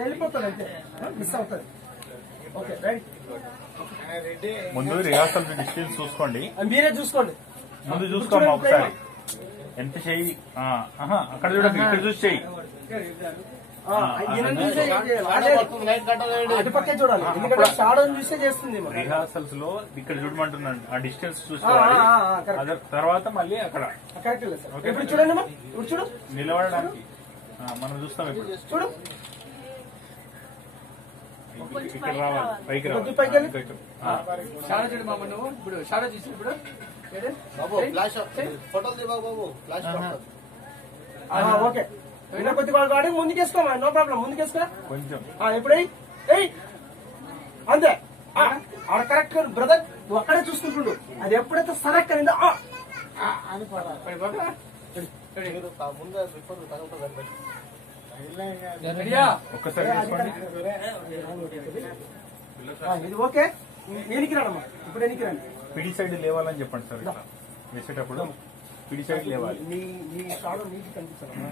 వెళ్ళిపోతుంది అంతే, మిస్ అవుతుంది. Okay right. ముందు రిహార్సల్ డిస్టెన్స్ చూసుకోండి, మీరే చూసుకోండి, ముందు చూసుకోండి ఒకసారి ఎంత చెయ్యి. అక్కడ చూడండి, ఇక్కడ చూసి చెయ్యి. అటుపక్కే చూడాలి, ఎందుకంటే షాడో చూసే చేస్తుంది. రిహార్సల్స్ లో ఇక్కడ చూడమంటున్నాను, ఆ డిస్టెన్స్ చూసుకోవాలి. తర్వాత మళ్ళీ అక్కడ కరెక్ట్. ఇప్పుడు చూడండి, ఇప్పుడు చూడు, నిలబడడానికి మనం చూస్తాం. ఇప్పుడు చూడు, ఇక్కడ రావాలి, పైకి రావాలి. షాడో చూడు మామ, నువ్వు ఇప్పుడు షాడో చూసి ఇప్పుడు ఓకే. విన్న కొద్ది వాళ్ళు వాడి ముందుకేసుకోమా, నో ప్రాబ్లం, ముందుకేసుకో కొంచెం. ఇప్పుడు అంతే. ఆడ కరెక్ట్ బ్రదర్, నువ్వు అక్కడే చూసుకుంటుండు. అది ఎప్పుడైతే సరక్ అయిందో ఒక్కసారి ఇది ఓకే. ఎనికి రాడమ్మా, ఇప్పుడు ఎనికి రండి. పిడి సైడ్ లేవాలని చెప్పండి సార్. వేసేటప్పుడు పిడి సైడ్ లేవాలి. నీ షాడో నీకు కనిపిస్తానమ్మా.